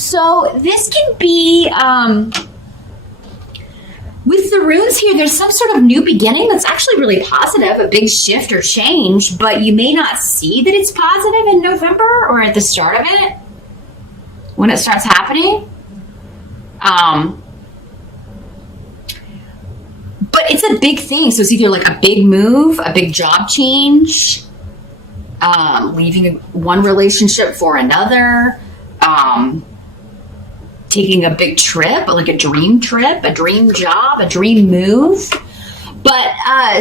So this can be, with the runes here, there's some sort of new beginning that's actually really positive, a big shift or change, but you may not see that it's positive in November or at the start of it when it starts happening. But it's a big thing. So it's either like a big move, a big job change, leaving one relationship for another, taking a big trip, like a dream trip, a dream job, a dream move. But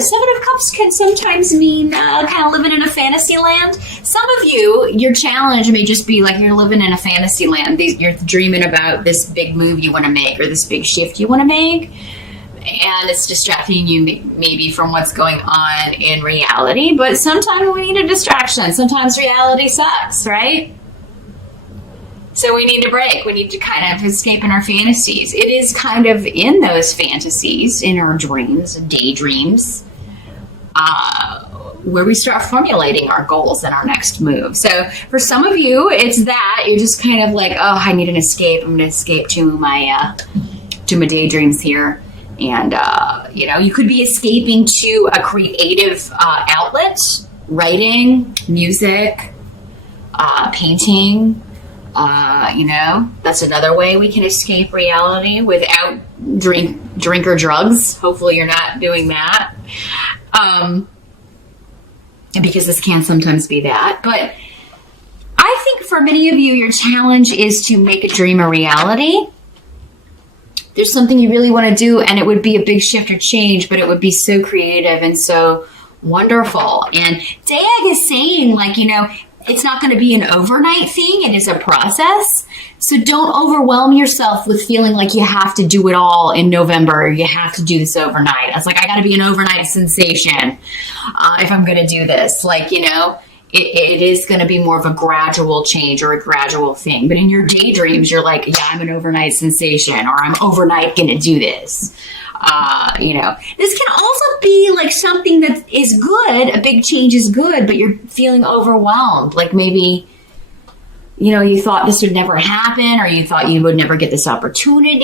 Seven of Cups can sometimes mean kind of living in a fantasy land. Some of you, your challenge may just be like you're living in a fantasy land. You're dreaming about this big move you want to make or this big shift you want to make. And it's distracting you maybe from what's going on in reality. But sometimes we need a distraction. Sometimes reality sucks, right? So we need to break. We need to kind of escape in our fantasies. It is kind of in those fantasies, in our dreams, daydreams, where we start formulating our goals and our next move. So for some of you, it's that you're just kind of like, oh, I need an escape. I'm going to escape to my daydreams here. And, you could be escaping to a creative outlet, writing, music, painting. That's another way we can escape reality without drink or drugs. Hopefully you're not doing that. Because this can sometimes be that. But I think for many of you, your challenge is to make a dream a reality. There's something you really want to do, and it would be a big shift or change, but it would be so creative and so wonderful. And Dayag is saying, it's not going to be an overnight thing. It is a process. So don't overwhelm yourself with feeling like you have to do it all in November. Or you have to do this overnight. It's like, I got to be an overnight sensation if I'm going to do this. It is going to be more of a gradual change or a gradual thing. But in your daydreams, you're like, yeah, I'm an overnight sensation, or I'm overnight going to do this. This can also be like something that is good. A big change is good, but you're feeling overwhelmed. Like maybe, you thought this would never happen, or you thought you would never get this opportunity.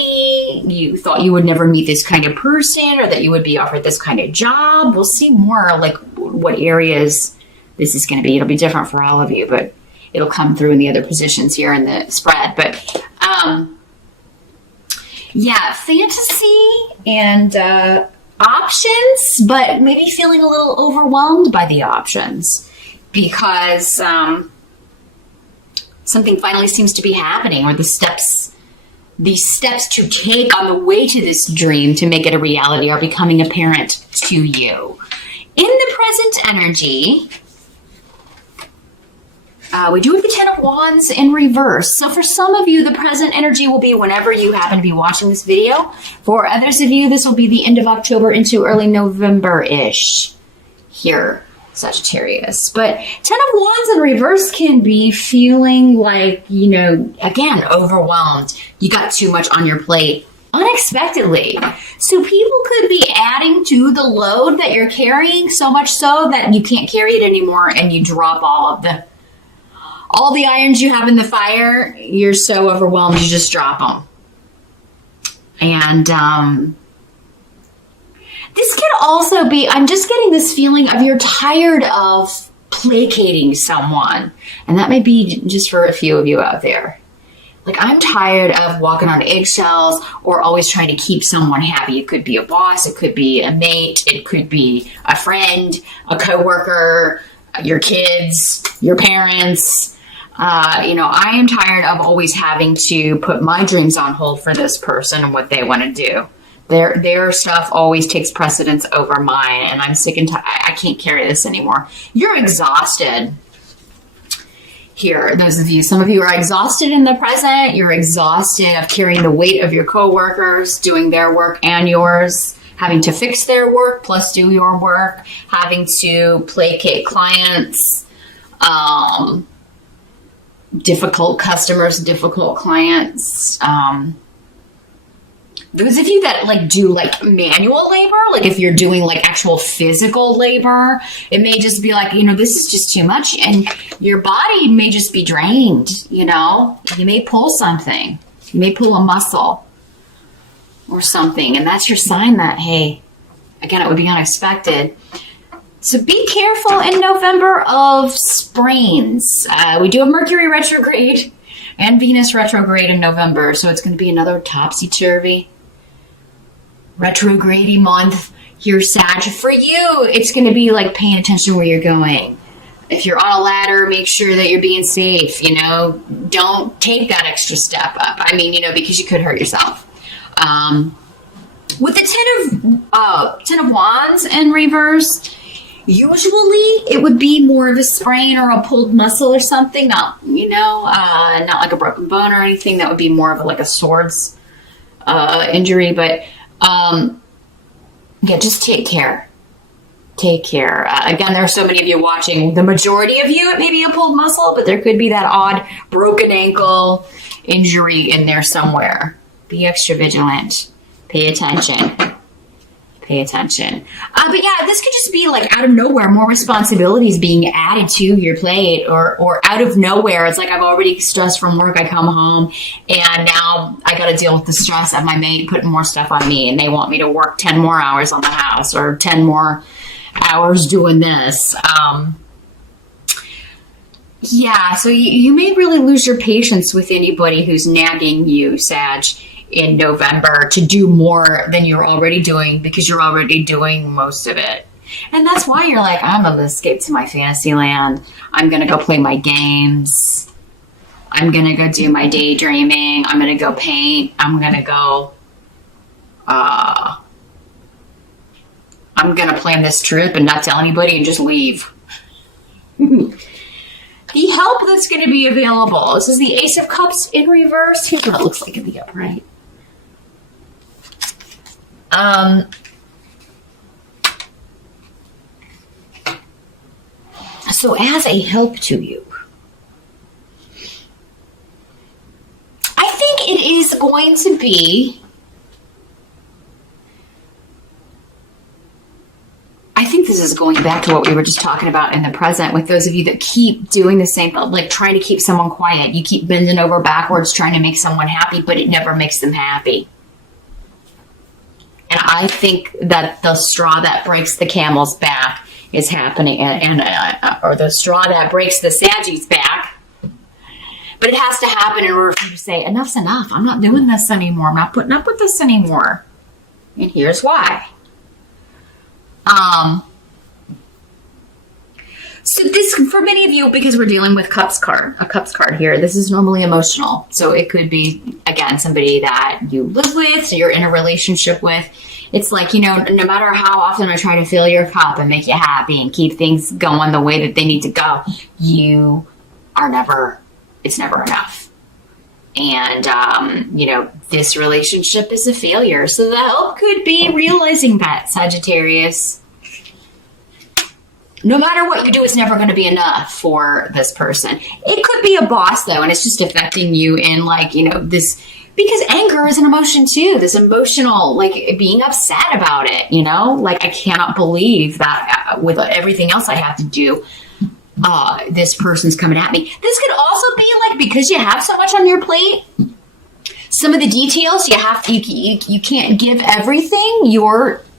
You thought you would never meet this kind of person, or that you would be offered this kind of job. We'll see more like what areas this is going to be. It'll be different for all of you, but it'll come through in the other positions here in the spread. But, fantasy and options, but maybe feeling a little overwhelmed by the options because something finally seems to be happening, or the steps to take on the way to this dream to make it a reality are becoming apparent to you. In the present energy, we do have the Ten of Wands in reverse. So for some of you, the present energy will be whenever you happen to be watching this video. For others of you, this will be the end of October into early November-ish here, Sagittarius. But Ten of Wands in reverse can be feeling like, again, overwhelmed. You got too much on your plate unexpectedly. So people could be adding to the load that you're carrying, so much so that you can't carry it anymore and you drop all the irons you have in the fire. You're so overwhelmed, you just drop them. And this could also be, I'm just getting this feeling of you're tired of placating someone. And that may be just for a few of you out there. Like, I'm tired of walking on eggshells or always trying to keep someone happy. It could be a boss, it could be a mate, it could be a friend, a coworker, your kids, your parents. I am tired of always having to put my dreams on hold for this person and what they want to do. Their stuff always takes precedence over mine, and I'm sick and tired. I can't carry this anymore. You're exhausted here. Those of you, some of you are exhausted in the present. You're exhausted of carrying the weight of your coworkers, doing their work and yours, having to fix their work plus do your work, having to placate clients, difficult customers, difficult clients. Those of you that like do like manual labor, like if you're doing like actual physical labor, it may just be like, this is just too much and your body may just be drained, you may pull something, you may pull a muscle or something. And that's your sign that, hey, again, it would be unexpected. So be careful in November of sprains. We do have Mercury retrograde and Venus retrograde in November. So it's going to be another topsy-turvy retrograde month here, Sag. For you, it's going to be like paying attention where you're going. If you're on a ladder, make sure that you're being safe, don't take that extra step up. I mean, because you could hurt yourself. With the Ten of Wands in reverse, usually it would be more of a sprain or a pulled muscle or something, not like a broken bone or anything. That would be more of like a swords injury, but just take care. Take care. Again, there are so many of you watching. The majority of you, it may be a pulled muscle, but there could be that odd broken ankle injury in there somewhere. Be extra vigilant. Pay attention. Pay attention. But yeah, this could just be like out of nowhere, more responsibilities being added to your plate or out of nowhere. It's like I've already stressed from work. I come home and now I got to deal with the stress of my mate putting more stuff on me and they want me to work 10 more hours on the house or 10 more hours doing this. So you may really lose your patience with anybody who's nagging you, Sag, in November to do more than you're already doing because you're already doing most of it. And that's why you're like, I'm going to escape to my fantasy land. I'm going to go play my games. I'm going to go do my daydreaming. I'm going to go paint. I'm going to go, I'm going to plan this trip and not tell anybody and just leave. The help that's going to be available. This is the Ace of Cups in reverse. Here's what it looks like in the upright. So as a help to you, I think it is going to be, I think this is going back to what we were just talking about in the present with those of you that keep doing the same, like trying to keep someone quiet. You keep bending over backwards trying to make someone happy, but it never makes them happy. And I think that the straw that breaks the camel's back is happening, or the straw that breaks the Sagittarius back. But it has to happen in order for you to say, enough's enough. I'm not doing this anymore. I'm not putting up with this anymore. And here's why. So this, for many of you, because we're dealing with a cups card here, this is normally emotional. So it could be, again, somebody that you live with, so you're in a relationship with. It's like, no matter how often I try to fill your cup and make you happy and keep things going the way that they need to go, it's never enough. And, this relationship is a failure. So the help could be realizing that, Sagittarius. No matter what you do, it's never going to be enough for this person. It could be a boss, though, and it's just affecting you in, this, because anger is an emotion, too. This emotional, being upset about it, I cannot believe that with everything else I have to do, this person's coming at me. This could also be, because you have so much on your plate, some of the details you can't give everything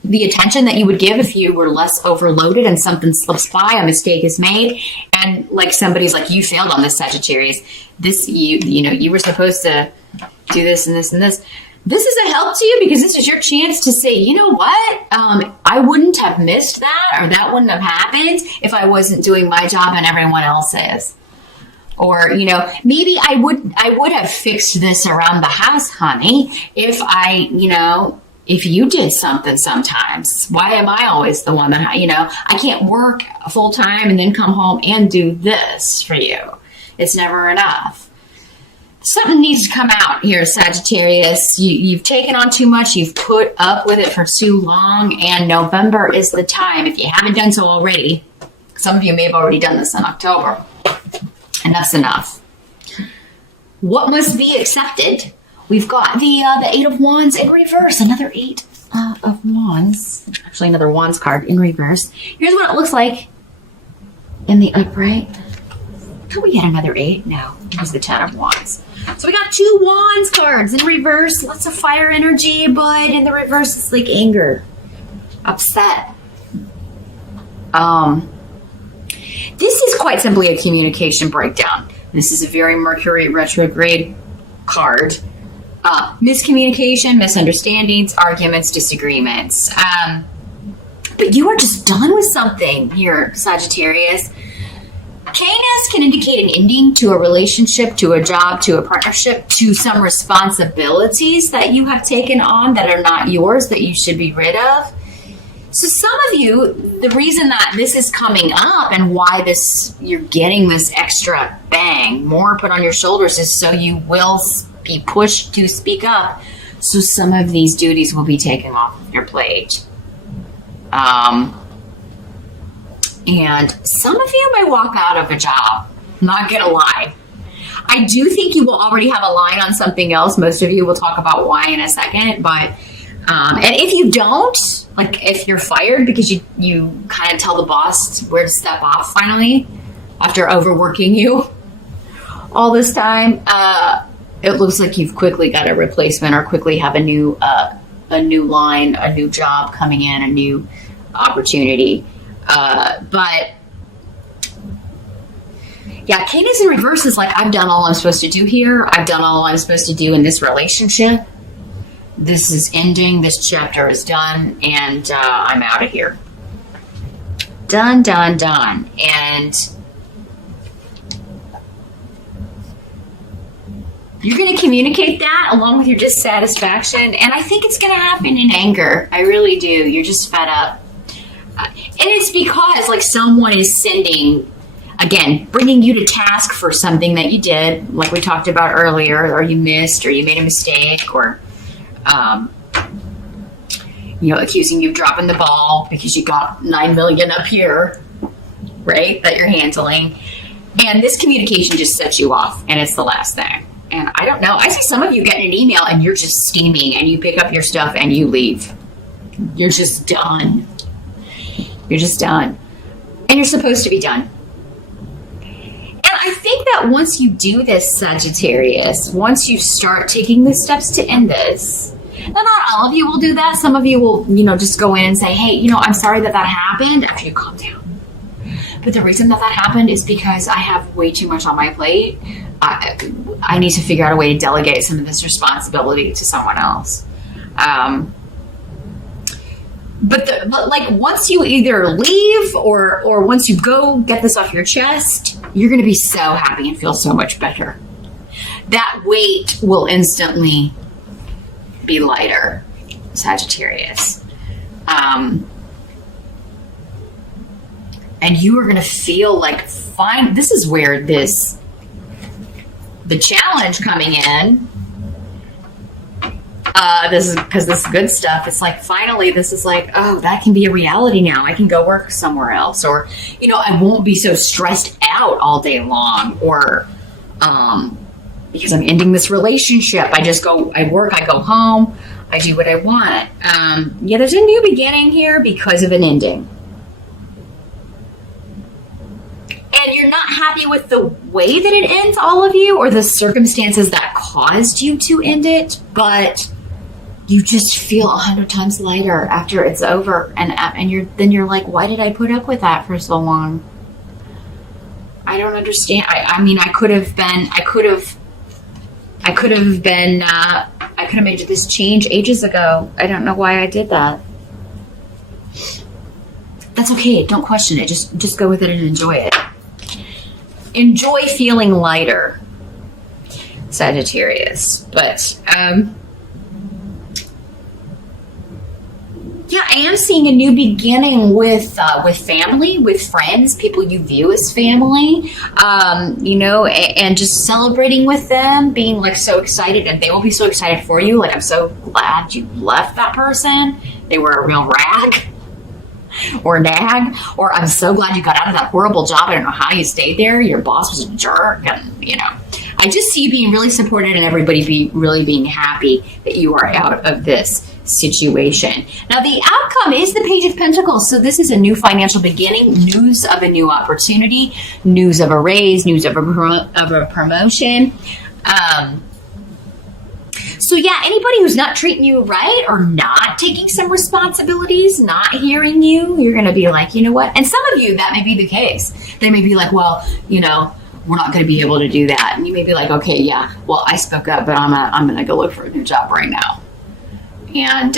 the attention that you would give if you were less overloaded and something slips by, a mistake is made, and somebody's like, you failed on this, Sagittarius. This, you were supposed to do this and this and this. This is a help to you because this is your chance to say, you know what? I wouldn't have missed that, or that wouldn't have happened if I wasn't doing my job and everyone else is. Or, maybe I would have fixed this around the house, honey, if if you did something sometimes. Why am I always the one that, I can't work full time and then come home and do this for you. It's never enough. Something needs to come out here, Sagittarius. You've taken on too much. You've put up with it for too long, and November is the time. If you haven't done so already, some of you may have already done this in October. Enough's enough. What must be accepted We've got the Eight of Wands in reverse. Another Eight of Wands. Actually, another Wands card in reverse. Here's what it looks like in the upright. Could we get another 8? No, it was the 10 of Wands. So we got 2 Wands cards in reverse. Lots of fire energy, but in the reverse, it's like anger, upset. This is quite simply a communication breakdown. This is a very Mercury retrograde card. Miscommunication, misunderstandings, arguments, disagreements. But you are just done with something here, Sagittarius. Canis can indicate an ending to a relationship, to a job, to a partnership, to some responsibilities that you have taken on that are not yours, that you should be rid of. So some of you, the reason that this is coming up and why you're getting this extra bang, more put on your shoulders, is so you will be pushed to speak up. So some of these duties will be taken off of your plate. And some of you may walk out of a job. Not gonna lie. I do think you will already have a line on something else. Most of you will talk about why in a second, but and if you don't, like if you're fired because you kind of tell the boss where to step off finally after overworking you all this time, it looks like you've quickly got a replacement or quickly have a new line, a new job coming in, a new opportunity. But yeah, Canis in reverse is like, I've done all I'm supposed to do here. I've done all I'm supposed to do in this relationship. This is ending. This chapter is done, and I'm out of here. Done, done, done. And you're going to communicate that along with your dissatisfaction, and I think it's going to happen in anger. I really do. You're just fed up. And it's because like someone is sending, again, bringing you to task for something that you did, like we talked about earlier, or you missed, or you made a mistake, or, accusing you of dropping the ball because you got 9 million up here, right, that you're handling. And this communication just sets you off, and it's the last thing. And I don't know. I see some of you getting an email, and you're just steaming, and you pick up your stuff, and you leave. You're just done. You're just done. And you're supposed to be done. And I think that once you do this, Sagittarius, once you start taking the steps to end this, and not all of you will do that. Some of you will, just go in and say, hey, I'm sorry that happened after you calm down. But the reason that happened is because I have way too much on my plate. I need to figure out a way to delegate some of this responsibility to someone else. But once you either leave or once you go get this off your chest, you're going to be so happy and feel so much better. That weight will instantly be lighter, Sagittarius. And you are going to feel like, fine. This is where the challenge coming in. This is because this is good stuff. It's like, finally, this is like, oh, that can be a reality now. I can go work somewhere else. Or, I won't be so stressed out all day long. Or because I'm ending this relationship, I work, I go home, I do what I want. There's a new beginning here because of an ending. And you're not happy with the way that it ends, all of you, or the circumstances that caused you to end it, but you just feel 100 times lighter after it's over, and you're like, why did I put up with that for so long? I don't understand. I could have made this change ages ago. I don't know why I did that. That's okay. Don't question it. Just go with it and enjoy it. Enjoy feeling lighter, Sagittarius. But I am seeing a new beginning with family, with friends, people you view as family, and just celebrating with them, being like so excited, and they will be so excited for you. Like, I'm so glad you left that person. They were a real rag or nag, or I'm so glad you got out of that horrible job. I don't know how you stayed there. Your boss was a jerk, and I I just see you being really supported and everybody really being happy that you are out of this situation. Now, the outcome is the Page of Pentacles. So this is a new financial beginning, news of a new opportunity, news of a raise, news of a promotion. So yeah, anybody who's not treating you right or not taking some responsibilities, not hearing you, you're going to be like, you know what? And some of you, that may be the case. They may be like, well, you know, we're not going to be able to do that. And you may be like, okay, yeah, well, I spoke up, but I'm going to go look for a new job right now. And,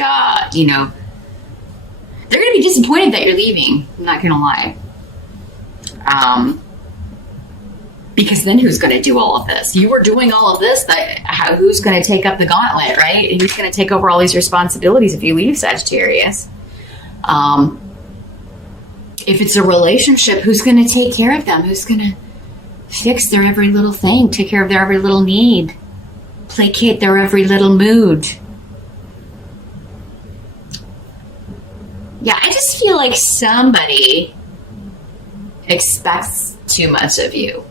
you know, they're going to be disappointed that you're leaving. I'm not going to lie. Because then who's going to do all of this? You were doing all of this. Who's going to take up the gauntlet, right? Who's going to take over all these responsibilities if you leave, Sagittarius? If it's a relationship, who's going to take care of them? Who's going to fix their every little thing, take care of their every little need, placate their every little mood? Yeah, I just feel like somebody expects too much of you,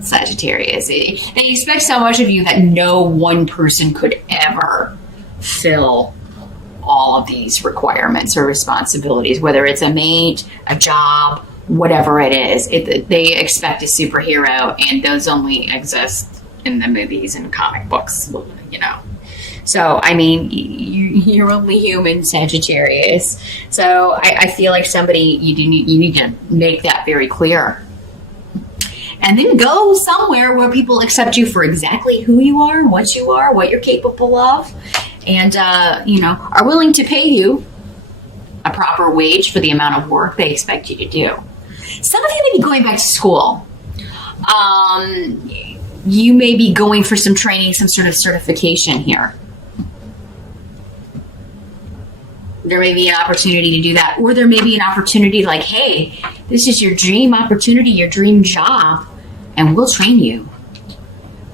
Sagittarius. They expect so much of you that no one person could ever fill all of these requirements or responsibilities, whether it's a mate, a job, whatever it is. They expect a superhero, and those only exist in the movies and comic books, you know. So, I mean, you're only human, Sagittarius. So I feel like you need to make that very clear. And then go somewhere where people accept you for exactly who you are, what you're capable of, and, you know, are willing to pay you a proper wage for the amount of work they expect you to do. Some of you may be going back to school. You may be going for some training, some sort of certification here. There may be an opportunity to do that. Or there may be an opportunity like, hey, this is your dream opportunity, your dream job, and we'll train you.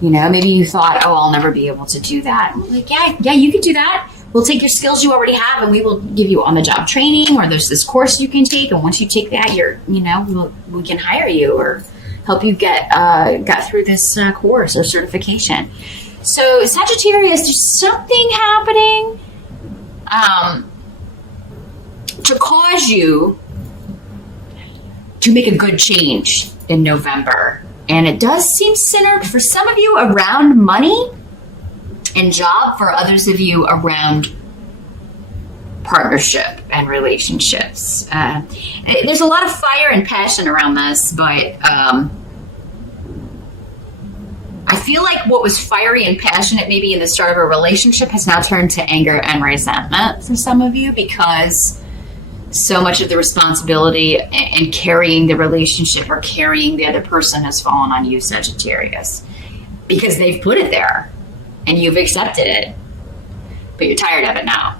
You know, maybe you thought, oh, I'll never be able to do that. And we're like, yeah, you can do that. We'll take your skills you already have, and we will give you on-the-job training, or there's this course you can take, and once you take that, we can hire you or help you get through this course or certification. So, Sagittarius, there's something happening to cause you to make a good change in November. And it does seem centered for some of you around money and job, for others of you around partnership and relationships. There's a lot of fire and passion around this, but I feel like what was fiery and passionate maybe in the start of a relationship has now turned to anger and resentment for some of you, because so much of the responsibility and carrying the relationship or carrying the other person has fallen on you, Sagittarius, because they've put it there and you've accepted it, but you're tired of it now.